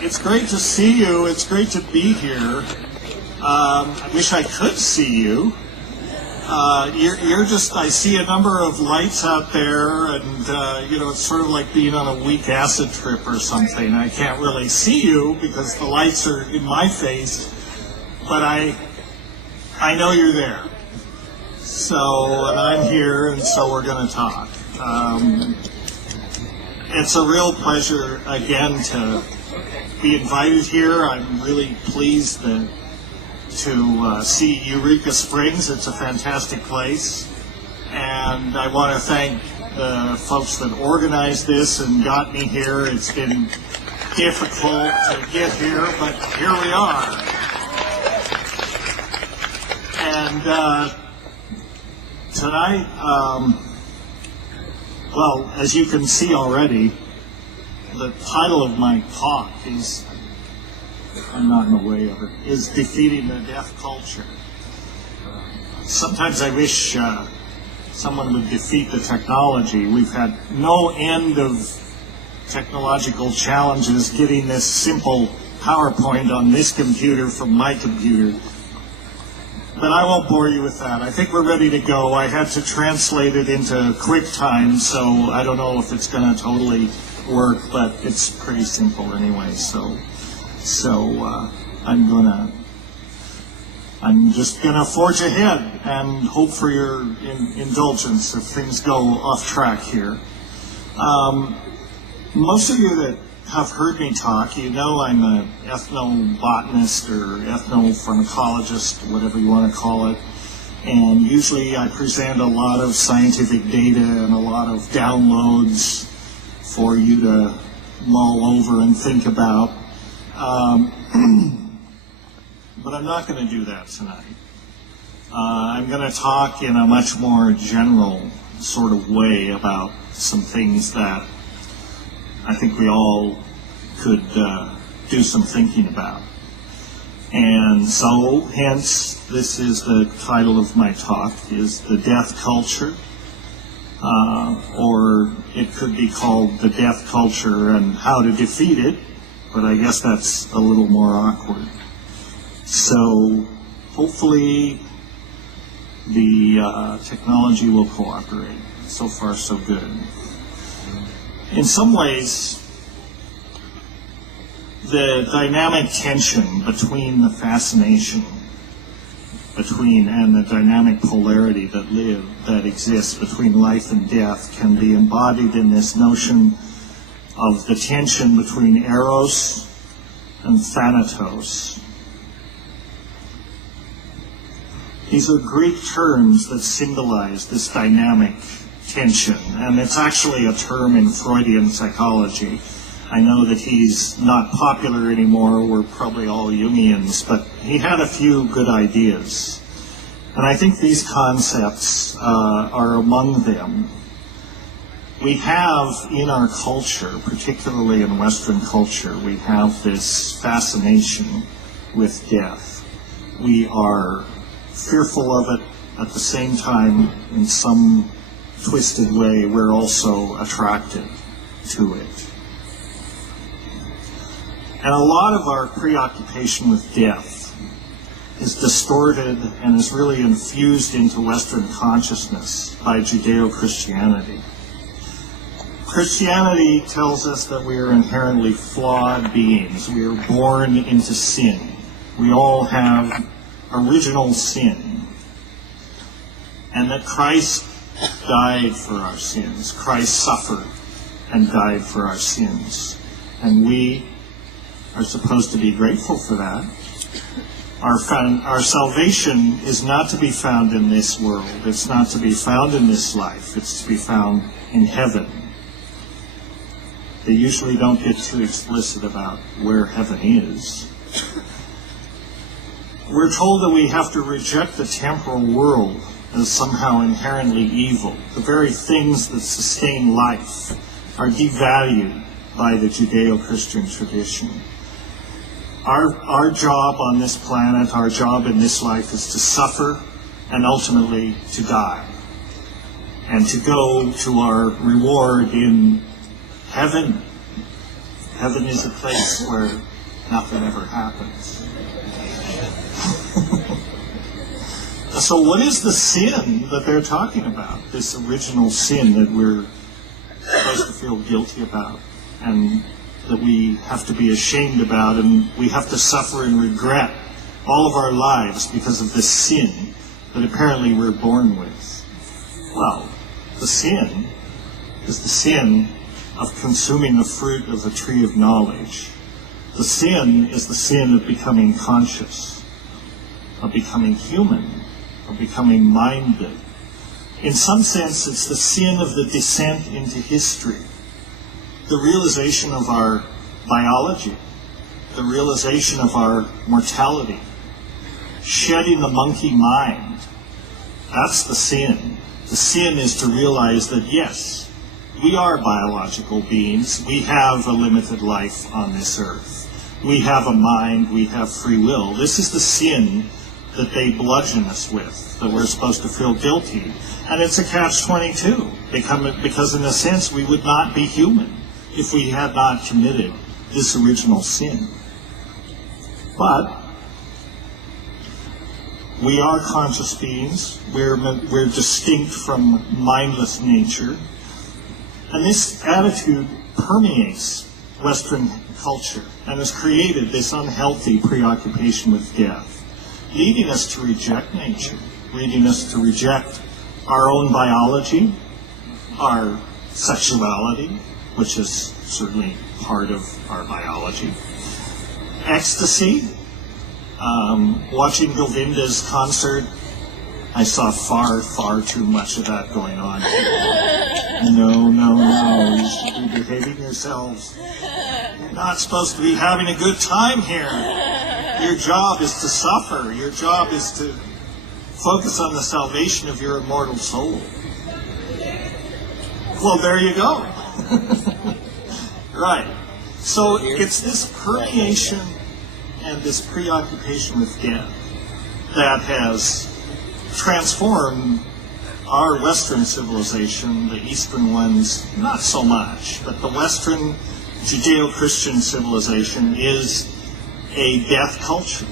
It's great to see you. It's great to be here. I wish I could see you. You're just, I see a number of lights out there, and, you know, it's sort of like being on a weak acid trip or something. I can't really see you because the lights are in my face, but I know you're there. So, and I'm here, and so we're going to talk. It's a real pleasure, again, to be invited here. I'm really pleased to see Eureka Springs. It's a fantastic place. And I want to thank the folks that organized this and got me here. It's been difficult to get here, but here we are. And tonight, well, as you can see already, the title of my talk is, I'm not in the way of it, is Defeating the Death Culture. Sometimes I wish someone would defeat the technology. We've had no end of technological challenges getting this simple PowerPoint on this computer from my computer. But I won't bore you with that. I think we're ready to go. I had to translate it into QuickTime, so I don't know if it's going to totally work, but it's pretty simple anyway. So I'm just gonna forge ahead and hope for your indulgence if things go off track here. Most of you that have heard me talk, you know I'm an ethnobotanist or ethnopharmacologist, whatever you want to call it. And usually I present a lot of scientific data and a lot of downloads for you to mull over and think about. But I'm not going to do that tonight. I'm going to talk in a much more general sort of way about some things that I think we all could do some thinking about. And so, hence, this is the title of my talk, is The Death Culture, or it could be called The Death Culture and How to Defeat It, but I guess that's a little more awkward. So, hopefully, the technology will cooperate. So far, so good. In some ways, the dynamic tension between the fascination between and the dynamic polarity that exists between life and death can be embodied in this notion of the tension between eros and thanatos. These are Greek terms that symbolize this dynamic tension, and it's actually a term in Freudian psychology. I know that he's not popular anymore, we're probably all Jungians, but he had a few good ideas. And I think these concepts are among them. We have in our culture, particularly in Western culture, we have this fascination with death. We are fearful of it. At the same time, in some twisted way, we're also attracted to it. And a lot of our preoccupation with death is distorted and is really infused into Western consciousness by Judeo-Christianity. Christianity tells us that we are inherently flawed beings. We are born into sin. We all have original sin. And that Christ died for our sins. Christ suffered and died for our sins. And we are supposed to be grateful for that. Our salvation is not to be found in this world. It's not to be found in this life. It's to be found in heaven. They usually don't get too explicit about where heaven is. We're told that we have to reject the temporal world as somehow inherently evil. The very things that sustain life are devalued by the Judeo-Christian tradition. Our job on this planet, our job in this life is to suffer and ultimately to die. And to go to our reward in heaven. Heaven is a place where nothing ever happens. So what is the sin that they're talking about? This original sin that we're supposed to feel guilty about, and that we have to be ashamed about, and we have to suffer and regret all of our lives because of this sin that apparently we're born with. Well, the sin is the sin of consuming the fruit of the tree of knowledge. The sin is the sin of becoming conscious, of becoming human, of becoming minded. In some sense, it's the sin of the descent into history, the realization of our biology, the realization of our mortality, shedding the monkey mind. That's the sin. The sin is to realize that, yes, we are biological beings. We have a limited life on this earth. We have a mind. We have free will. This is the sin that they bludgeon us with, that we're supposed to feel guilty. And it's a catch-22, because in a sense we would not be human if we had not committed this original sin. But we are conscious beings. We're distinct from mindless nature. And this attitude permeates Western culture and has created this unhealthy preoccupation with death, leading us to reject nature, leading us to reject our own biology, our sexuality, which is certainly part of our biology, ecstasy. Watching Govinda's concert, I saw far too much of that going on. No, you should be behaving yourselves. You're not supposed to be having a good time here. Your job is to suffer. Your job is to focus on the salvation of your immortal soul. Well, there you go. Right. So it's this permeation and this preoccupation with death that has transformed our Western civilization, the Eastern ones not so much, but the Western Judeo-Christian civilization is a death culture.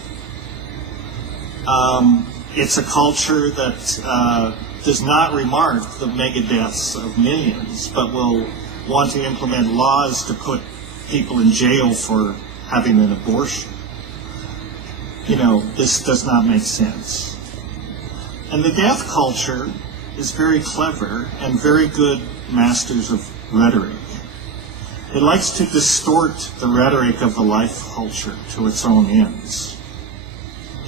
It's a culture that does not remark the mega deaths of millions, but will want to implement laws to put people in jail for having an abortion. You know, this does not make sense. And the death culture is very clever and very good masters of rhetoric. It likes to distort the rhetoric of the life culture to its own ends.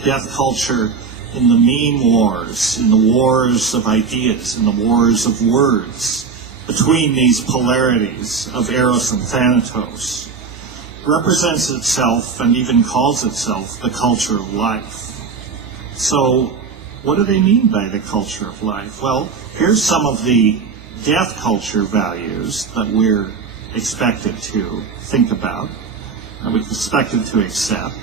Death culture in the meme wars, in the wars of ideas, in the wars of words, between these polarities of Eros and Thanatos, represents itself and even calls itself the culture of life. So, what do they mean by the culture of life? Well, here's some of the death culture values that we're expected to think about, and we're expected to accept.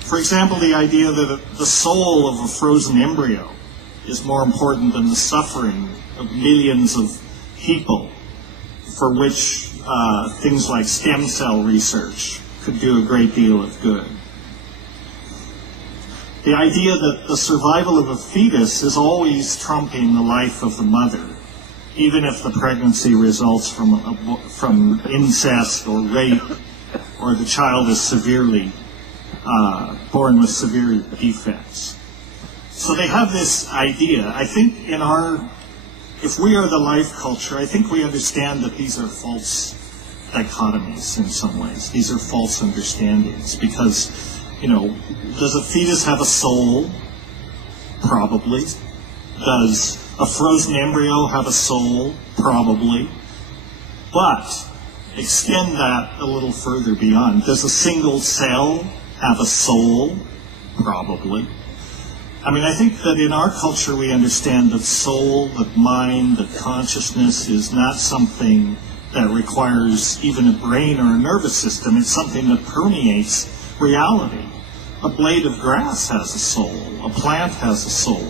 For example, the idea that the soul of a frozen embryo is more important than the suffering of millions of people, for which things like stem cell research could do a great deal of good. The idea that the survival of a fetus is always trumping the life of the mother, even if the pregnancy results from incest or rape, or the child is severely born with severe defects. So they have this idea. I think if we are the life culture, I think we understand that these are false dichotomies in some ways. These are false understandings because, does a fetus have a soul? Probably. Does a frozen embryo have a soul? Probably. But extend that a little further beyond. Does a single cell have a soul? Probably. I think that in our culture we understand that soul, that mind, that consciousness is not something that requires even a brain or a nervous system. It's something that permeates reality. A blade of grass has a soul. A plant has a soul.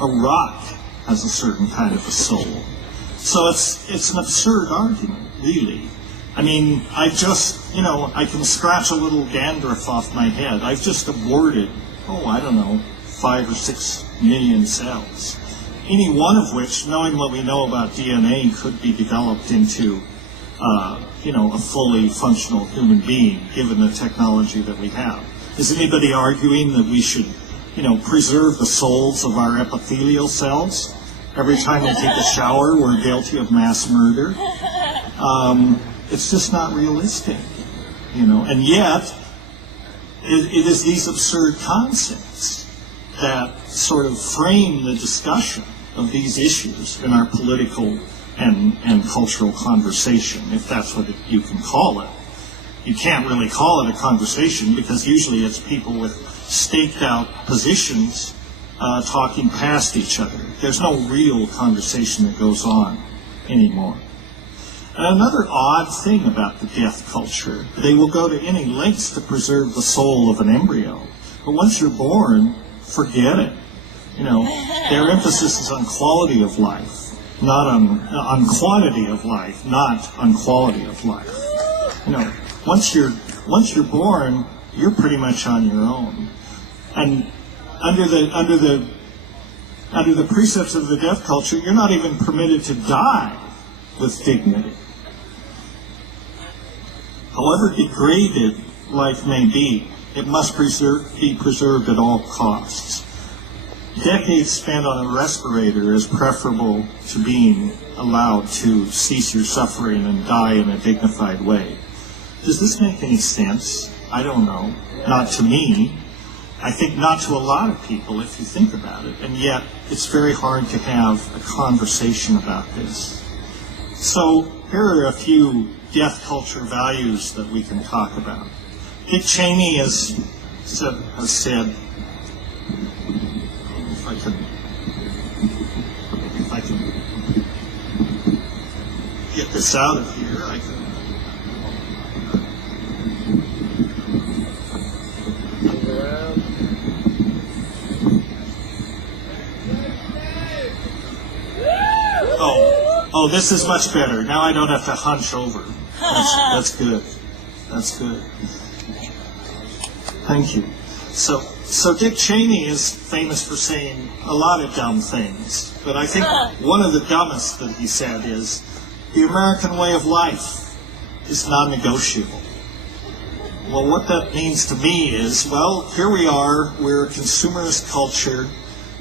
A rock has a certain kind of a soul. So it's an absurd argument, really. I mean, I can scratch a little dandruff off my head. I've just aborted, 5 or 6 million cells. Any one of which, knowing what we know about DNA, could be developed into, a fully functional human being, given the technology that we have. Is anybody arguing that we should, preserve the souls of our epithelial cells? Every time we take a shower, we're guilty of mass murder. It's just not realistic, and yet it is these absurd concepts that sort of frame the discussion of these issues in our political and cultural conversation, if that's what you can call it. You can't really call it a conversation because usually it's people with staked out positions talking past each other. There's no real conversation that goes on anymore. And another odd thing about the death culture, they will go to any lengths to preserve the soul of an embryo. But once you're born, forget it. Their emphasis is on quality of life, not on quantity of life, not on quality of life. Once you're born, you're pretty much on your own. And under the precepts of the death culture, you're not even permitted to die with dignity. However degraded life may be, it must be preserved at all costs. Decades spent on a respirator is preferable to being allowed to cease your suffering and die in a dignified way. Does this make any sense? I don't know. Not to me. I think not to a lot of people if you think about it. And yet, it's very hard to have a conversation about this. So, here are a few death culture values that we can talk about. Dick Cheney has said, if I can get this out of here, I can. Oh, this is much better. Now I don't have to hunch over. That's good. That's good. Thank you. So Dick Cheney is famous for saying a lot of dumb things, but I think one of the dumbest that he said is, the American way of life is non-negotiable. Well, what that means to me is, well, here we are, we're a consumerist culture,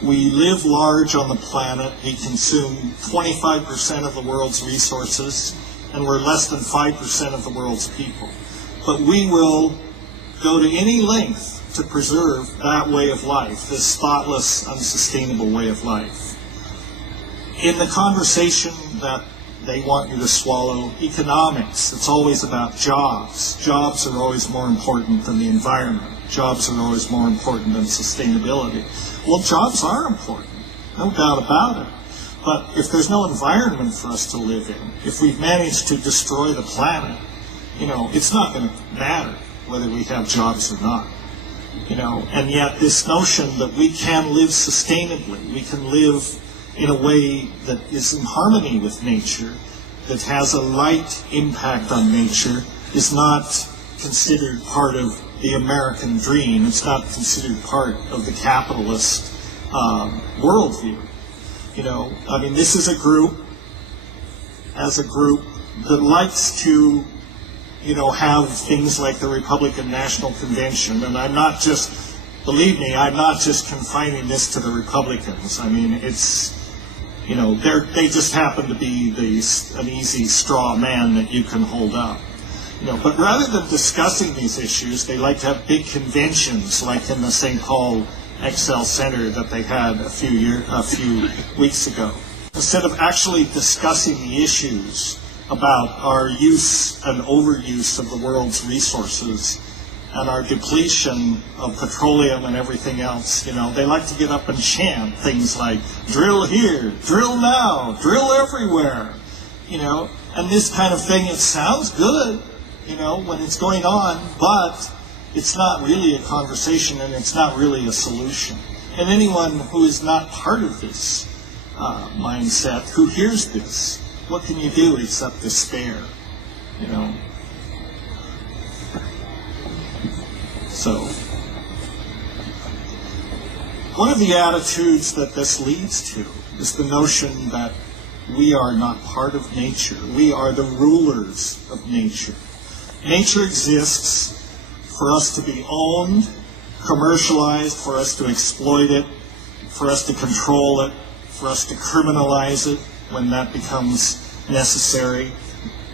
we live large on the planet, we consume 25% of the world's resources, and we're less than 5% of the world's people. But we will go to any length to preserve that way of life, this thoughtless, unsustainable way of life. In the conversation that they want you to swallow, economics, it's always about jobs. Jobs are always more important than the environment. Jobs are always more important than sustainability. Well, jobs are important, no doubt about it. But if there's no environment for us to live in, if we've managed to destroy the planet, it's not going to matter whether we have jobs or not. And yet this notion that we can live sustainably, we can live in a way that is in harmony with nature, that has a light impact on nature, is not considered part of the American dream. It's not considered part of the capitalist worldview. This is a group that likes to have things like the Republican National Convention, and I'm not just confining this to the Republicans. They just happen to be an easy straw man that you can hold up. But rather than discussing these issues, they like to have big conventions, like in the St. Paul Excel Center that they had a few weeks ago. Instead of actually discussing the issues about our use and overuse of the world's resources and our depletion of petroleum and everything else, they like to get up and chant things like, drill here, drill now, drill everywhere, and this kind of thing. It sounds good, when it's going on, but it's not really a conversation and it's not really a solution. And anyone who is not part of this mindset who hears this. What can you do except despair? You know. So, one of the attitudes that this leads to is the notion that we are not part of nature. We are the rulers of nature. Nature exists for us to be owned, commercialized, for us to exploit it, for us to control it, for us to criminalize it when that becomes necessary,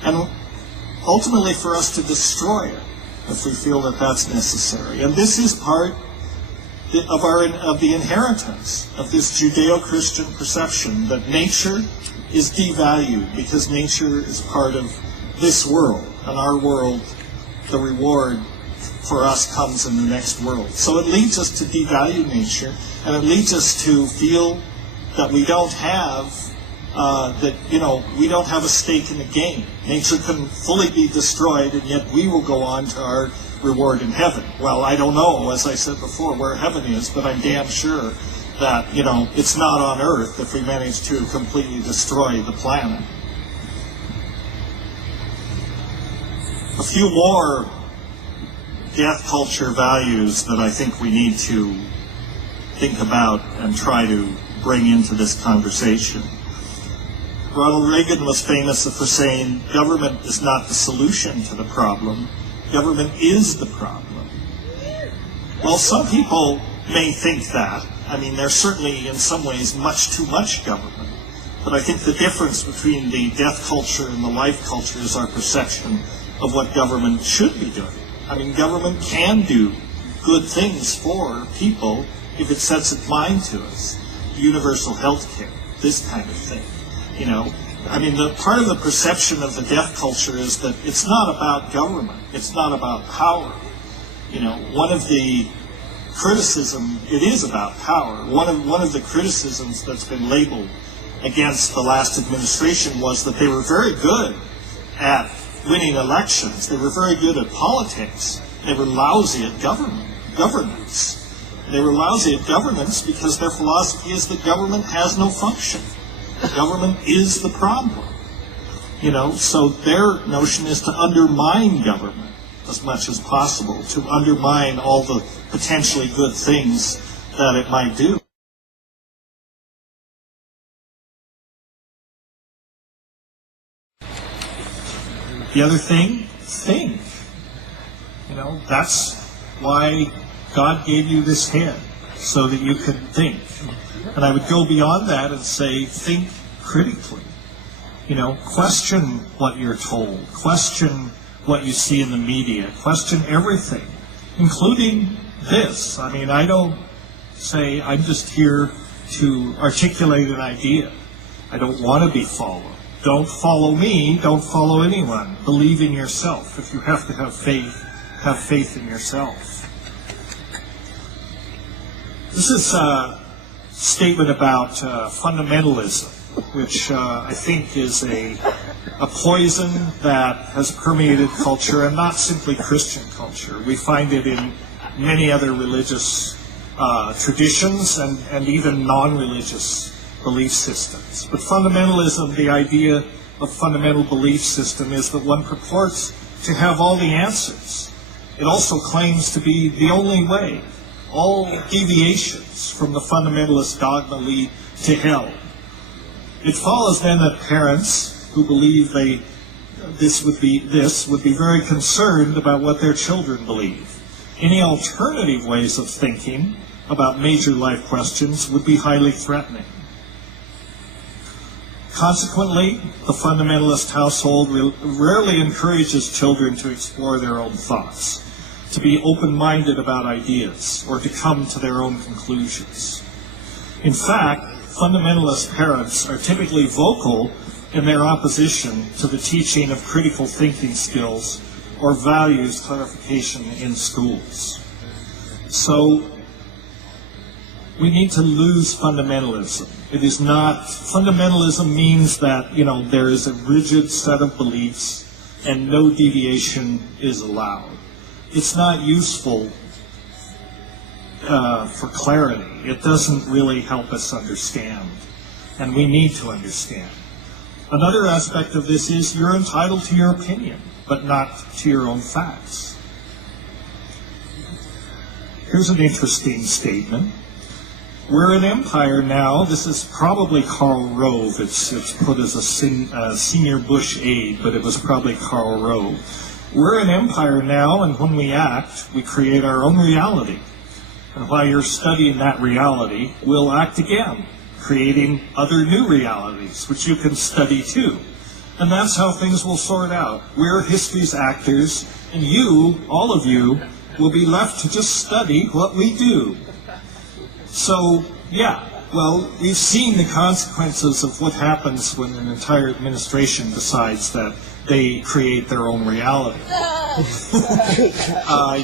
and ultimately for us to destroy it if we feel that that's necessary. And this is part of the inheritance of this Judeo-Christian perception that nature is devalued because nature is part of this world, and our world, the reward for us comes in the next world. So it leads us to devalue nature, and it leads us to feel that we don't have we don't have a stake in the game. Nature can fully be destroyed, and yet we will go on to our reward in heaven. Well, I don't know, as I said before, where heaven is, but I'm damn sure that, it's not on Earth if we manage to completely destroy the planet. A few more death culture values that I think we need to think about and try to bring into this conversation. Ronald Reagan was famous for saying, government is not the solution to the problem, government is the problem. Well, some people may think that. I mean, there's certainly in some ways much too much government. But I think the difference between the death culture and the life culture is our perception of what government should be doing. I mean, government can do good things for people if it sets its mind to us. Universal health care, this kind of thing. I mean, the part of the perception of the death culture is that it's not about government. It's not about power. One of the criticism, it is about power. One of the criticisms that's been labeled against the last administration was that they were very good at winning elections. They were very good at politics. They were lousy at governance. They were lousy at governance because their philosophy is that government has no function. Government is the problem. So their notion is to undermine government as much as possible, to undermine all the potentially good things that it might do. The other thing, think. That's why God gave you this head, so that you can think. And I would go beyond that and say, think critically. Question what you're told. Question what you see in the media. Question everything, including this. I mean, I don't say I'm just here to articulate an idea. I don't want to be followed. Don't follow me. Don't follow anyone. Believe in yourself. If you have to have faith in yourself. This is a statement about fundamentalism, which I think is a poison that has permeated culture, and not simply Christian culture. We find it in many other religious traditions and even non-religious belief systems. But fundamentalism, the idea of fundamental belief system, is that one purports to have all the answers. It also claims to be the only way. All deviations from the fundamentalist dogma lead to hell. It follows then that parents who believe this would be very concerned about what their children believe. Any alternative ways of thinking about major life questions would be highly threatening. Consequently, the fundamentalist household rarely encourages children to explore their own thoughts, to be open-minded about ideas, or to come to their own conclusions. In fact, fundamentalist parents are typically vocal in their opposition to the teaching of critical thinking skills or values clarification in schools. So, we need to lose fundamentalism. It is not, fundamentalism means that, there is a rigid set of beliefs and no deviation is allowed. It's not useful for clarity. It doesn't really help us understand and we need to understand. Another aspect of this is you're entitled to your opinion, but not to your own facts. Here's an interesting statement. We're an empire now. This is probably Karl Rove. It's put as a senior Bush aide, but it was probably Karl Rove. We're an empire now, and when we act, we create our own reality. And while you're studying that reality, we'll act again, creating other new realities, which you can study too. And that's how things will sort out. We're history's actors, and you, all of you, will be left to just study what we do. So, yeah, well, we've seen the consequences of what happens when an entire administration decides that they create their own reality.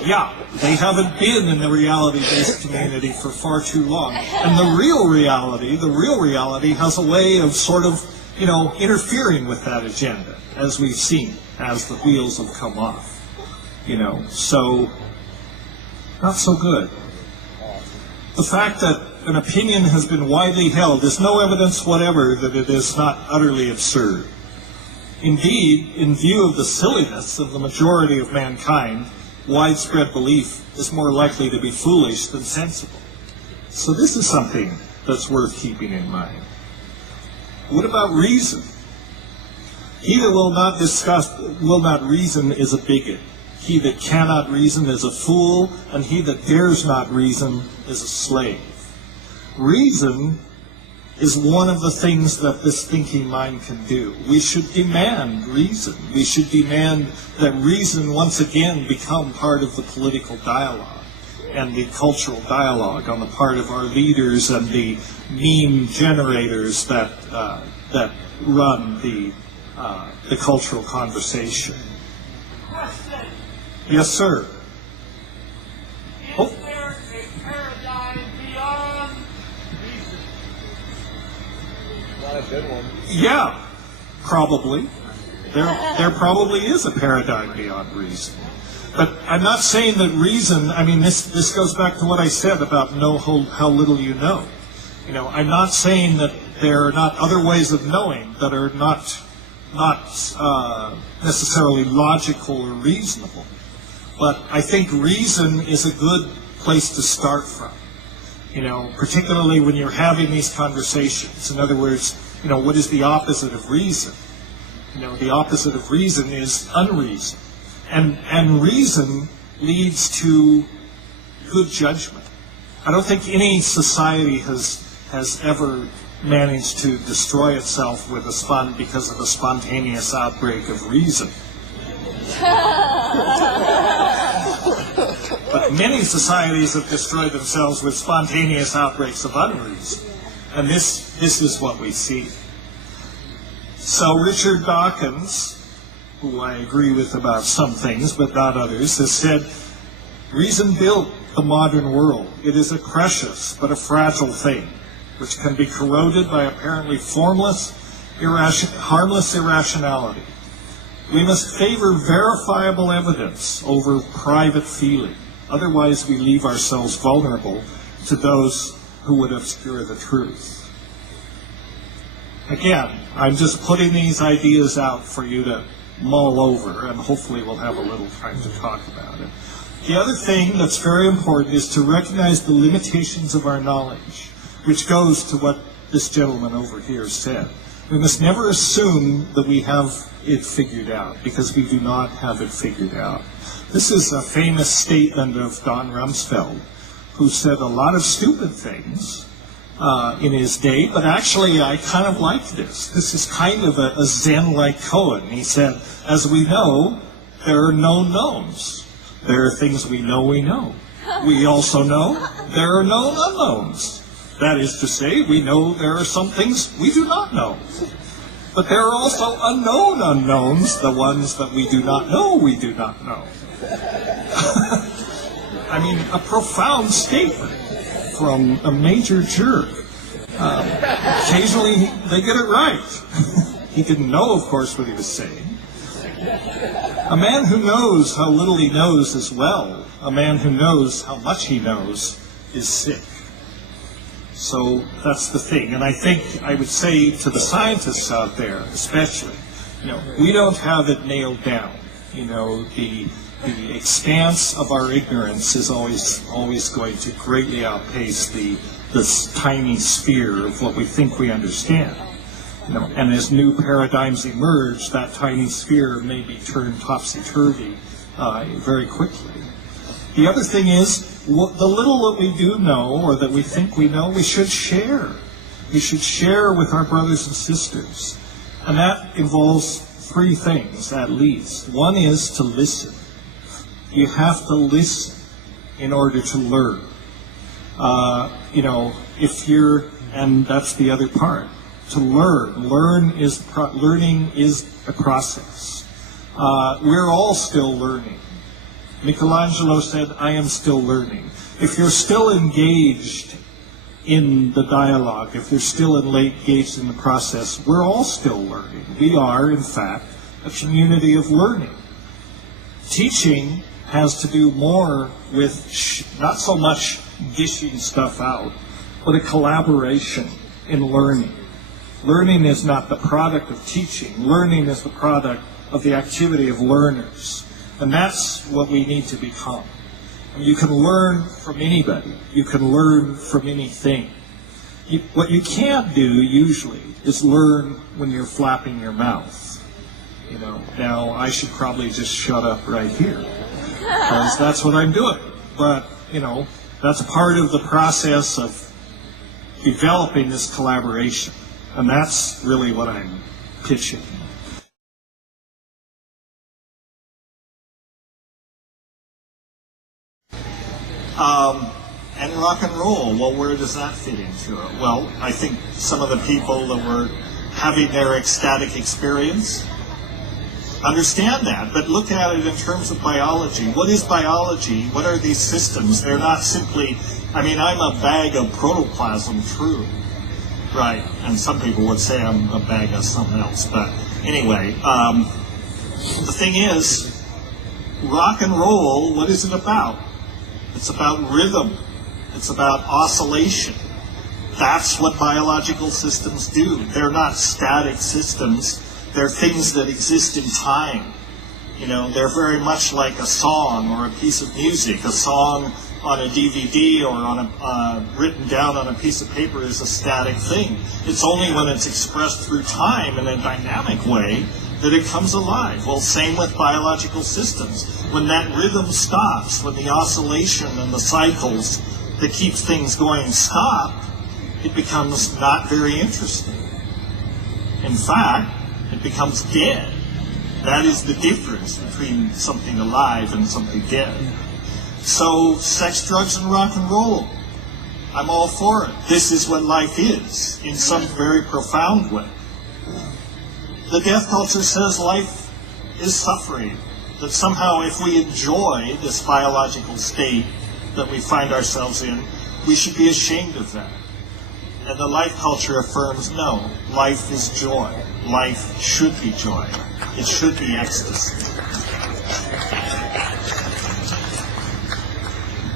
Yeah, they haven't been in the reality-based community for far too long. And the real reality has a way of sort of, interfering with that agenda, as we've seen, as the wheels have come off. So, not so good. The fact that an opinion has been widely held, there's no evidence whatever that it is not utterly absurd. Indeed, in view of the silliness of the majority of mankind, widespread belief is more likely to be foolish than sensible. So this is something that's worth keeping in mind. What about reason? He that will not reason is a bigot. He that cannot reason is a fool, and he that dares not reason is a slave. Reason is one of the things that this thinking mind can do. We should demand reason. We should demand that reason once again become part of the political dialogue and the cultural dialogue on the part of our leaders and the meme generators that run the cultural conversation. Question. Yes, sir. Is there a paradigm beyond reason? Not a good one. Yeah, probably. There probably is a paradigm beyond reason. But I'm not saying that reason, this goes back to what I said about how little you know. I'm not saying that there are not other ways of knowing that are not necessarily logical or reasonable. But I think reason is a good place to start from, particularly when you're having these conversations. In other words, what is the opposite of reason? The opposite of reason is unreason. And reason leads to good judgment. I don't think any society has ever managed to destroy itself because of a spontaneous outbreak of reason. But many societies have destroyed themselves with spontaneous outbreaks of unreason. And this is what we see. So Richard Dawkins, who I agree with about some things but not others, has said, reason built the modern world. It is a precious but a fragile thing, which can be corroded by apparently formless, harmless irrationality. We must favor verifiable evidence over private feeling. Otherwise, we leave ourselves vulnerable to those who would obscure the truth. Again, I'm just putting these ideas out for you to mull over, and hopefully we'll have a little time to talk about it. The other thing that's very important is to recognize the limitations of our knowledge, which goes to what this gentleman over here said. We must never assume that we have it figured out, because we do not have it figured out. This is a famous statement of Don Rumsfeld, who said a lot of stupid things in his day, but actually I kind of like this. This is kind of a Zen-like Cohen. He said, as we know, there are known knowns. There are things we know we know. We also know there are known unknowns. That is to say, we know there are some things we do not know. But there are also unknown unknowns, the ones that we do not know we do not know. A profound statement from a major jerk. Occasionally, they get it right. He didn't know, of course, what he was saying. A man who knows how little he knows is well. A man who knows how much he knows is sick. So that's the thing. And I think I would say to the scientists out there, especially, we don't have it nailed down. The expanse of our ignorance is always going to greatly outpace this tiny sphere of what we think we understand. And as new paradigms emerge, that tiny sphere may be turned topsy-turvy very quickly. The other thing is, the little that we do know, or that we think we know, we should share. We should share with our brothers and sisters. And that involves three things, at least. One is to listen. You have to listen in order to learn. And that's the other part. To learning is a process. We're all still learning. Michelangelo said, "I am still learning." If you're still engaged in the dialogue, if you're still engaged in the process, we're all still learning. We are, in fact, a community of learning. Teaching has to do more with not so much dishing stuff out, but a collaboration in learning. Learning is not the product of teaching. Learning is the product of the activity of learners. And that's what we need to become. You can learn from anybody. You can learn from anything. What you can't do, usually, is learn when you're flapping your mouth. Now I should probably just shut up right here, because that's what I'm doing. But, that's part of the process of developing this collaboration. And that's really what I'm pitching. And rock and roll, well, where does that fit into it? Well, I think some of the people that were having their ecstatic experience understand that, but look at it in terms of biology. What is biology? What are these systems? They're not simply, I'm a bag of protoplasm, true. Right, and some people would say I'm a bag of something else, but anyway, the thing is, rock and roll, what is it about? It's about rhythm. It's about oscillation. That's what biological systems do. They're not static systems. They're things that exist in time. They're very much like a song or a piece of music. A song on a DVD or written down on a piece of paper is a static thing. It's only when it's expressed through time in a dynamic way that it comes alive. Well, same with biological systems. When that rhythm stops, when the oscillation and the cycles that keep things going stop, it becomes not very interesting. In fact, it becomes dead. That is the difference between something alive and something dead. So, sex, drugs, and rock and roll, I'm all for it. This is what life is, in some very profound way. The death culture says life is suffering, that somehow if we enjoy this biological state that we find ourselves in, we should be ashamed of that. And the life culture affirms, no, life is joy. Life should be joy. It should be ecstasy.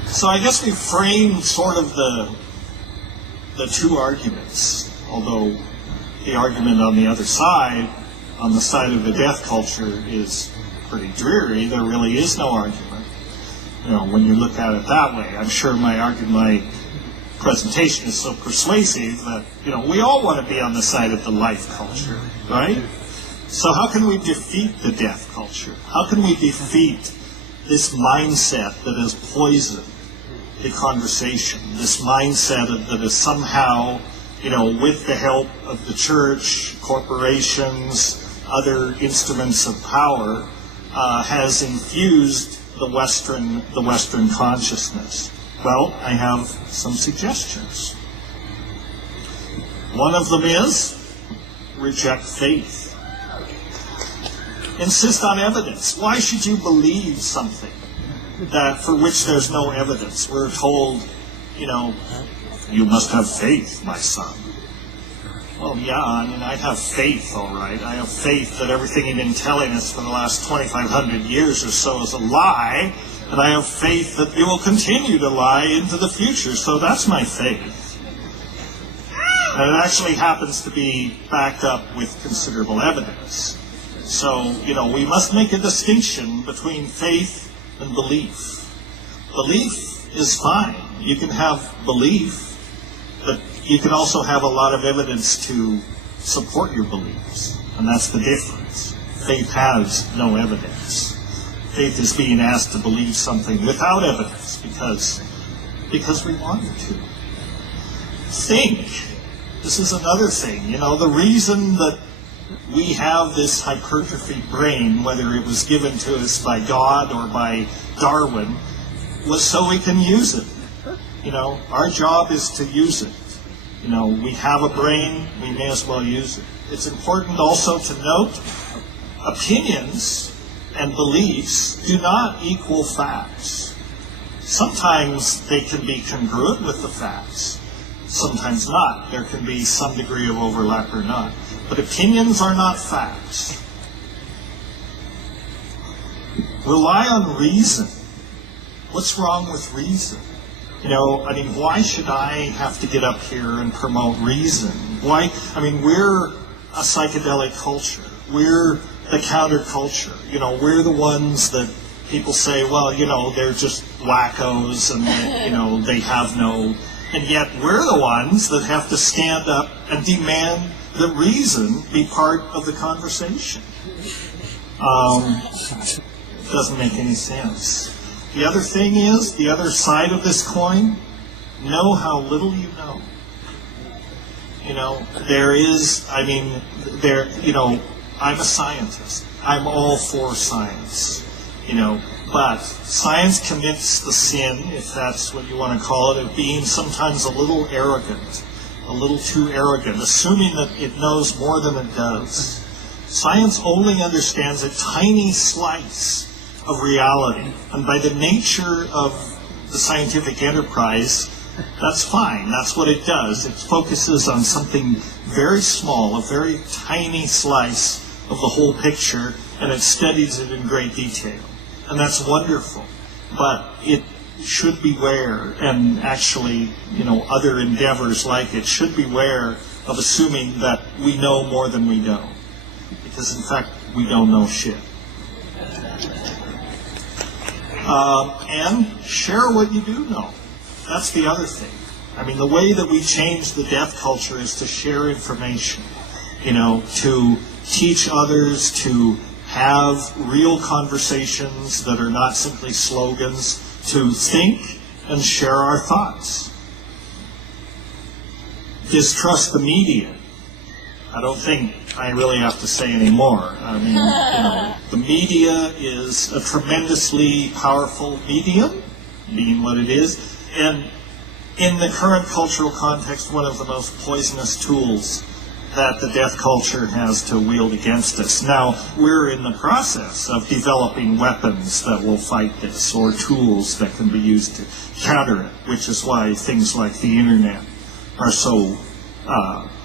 So I guess we framed sort of the two arguments, although the argument on the other side, on the side of the death culture, is pretty dreary. There really is no argument. When you look at it that way, I'm sure my presentation is so persuasive that, we all want to be on the side of the life culture, right? So how can we defeat the death culture? How can we defeat this mindset that has poisoned the conversation, this mindset that is somehow, with the help of the church, corporations, other instruments of power, has infused the Western consciousness? Well, I have some suggestions. One of them is reject faith. Insist on evidence. Why should you believe something for which there's no evidence? We're told, you must have faith, my son. Well, yeah, I have faith, all right. I have faith that everything you've been telling us for the last 2,500 years or so is a lie, and I have faith that you will continue to lie into the future, so that's my faith. And it actually happens to be backed up with considerable evidence. So, we must make a distinction between faith and belief. Belief is fine. You can have belief, but you can also have a lot of evidence to support your beliefs. And that's the difference. Faith has no evidence. Faith is being asked to believe something without evidence because we want to. Think. This is another thing. The reason that we have this hypertrophied brain, whether it was given to us by God or by Darwin, was so we can use it. Our job is to use it. We have a brain, we may as well use it. It's important also to note opinions and beliefs do not equal facts. Sometimes they can be congruent with the facts, sometimes not. There can be some degree of overlap or not. But opinions are not facts. Rely on reason. What's wrong with reason? Why should I have to get up here and promote reason? Why? We're a psychedelic culture. We're the counterculture. We're the ones that people say, well, they're just wackos and, they have no... And yet we're the ones that have to stand up and demand that reason be part of the conversation. It doesn't make any sense. The other thing is, the other side of this coin, know how little you know. I'm a scientist. I'm all for science, but science commits the sin, if that's what you want to call it, of being sometimes a little arrogant, a little too arrogant, assuming that it knows more than it does. Science only understands a tiny slice of reality, and by the nature of the scientific enterprise, that's fine. That's what it does. It focuses on something very small, a very tiny slice of the whole picture, and it studies it in great detail. And that's wonderful. But it should beware, and actually, other endeavors like it should beware of assuming that we know more than we know. Because in fact, we don't know shit. And share what you do know. That's the other thing. The way that we change the deaf culture is to share information, to teach others, to have real conversations that are not simply slogans, to think and share our thoughts. Distrust the media. I don't think I really have to say any more. The media is a tremendously powerful medium, being what it is, and in the current cultural context, one of the most poisonous tools that the deaf culture has to wield against us. Now, we're in the process of developing weapons that will fight this, or tools that can be used to counter it, which is why things like the internet are so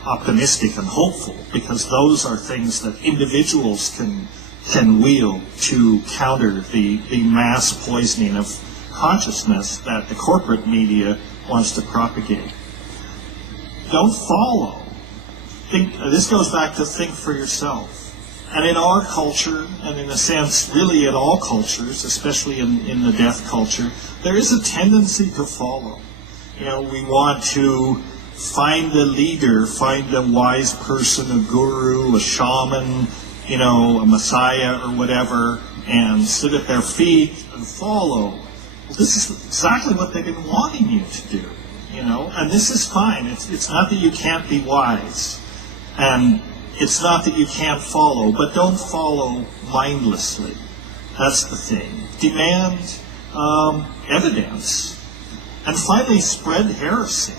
optimistic and hopeful, because those are things that individuals can wield to counter the mass poisoning of consciousness that the corporate media wants to propagate. Don't follow. This goes back to think for yourself. And in our culture, and in a sense, really in all cultures, especially in the deaf culture, there is a tendency to follow. We want to find a leader, find a wise person, a guru, a shaman, a messiah or whatever, and sit at their feet and follow. Well, this is exactly what they've been wanting you to do, and this is fine. It's not that you can't be wise, and it's not that you can't follow, but don't follow mindlessly. That's the thing. Demand evidence. And finally, spread heresy.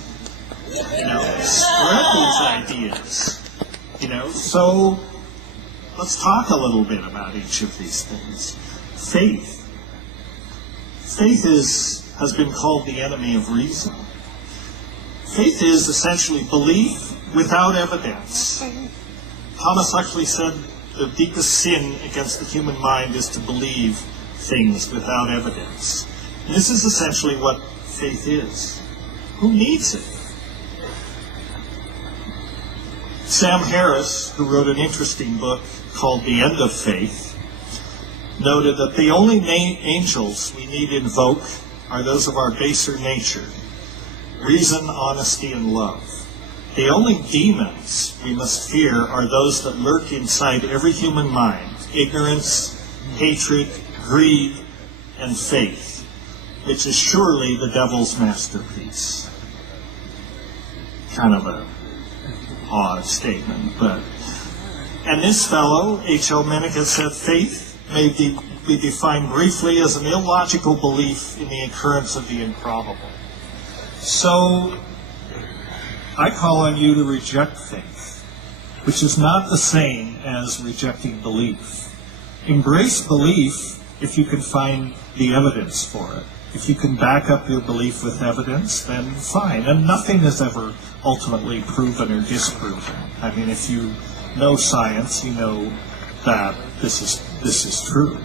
Spread these ideas. So let's talk a little bit about each of these things. Faith. Faith has been called the enemy of reason. Faith is essentially belief without evidence. Thomas Huxley said the deepest sin against the human mind is to believe things without evidence. And this is essentially what faith is. Who needs it? Sam Harris, who wrote an interesting book called The End of Faith, noted that the only angels we need invoke are those of our baser nature, reason, honesty, and love. The only demons we must fear are those that lurk inside every human mind: ignorance, hatred, greed, and faith, which is surely the devil's masterpiece. Kind of a odd statement, but... And this fellow, H.L. Mencken, said faith may be defined briefly as an illogical belief in the occurrence of the improbable. So, I call on you to reject faith, which is not the same as rejecting belief. Embrace belief if you can find the evidence for it. If you can back up your belief with evidence, then fine. And nothing is ever ultimately proven or disproven. I mean, if you know science, you know that this is true.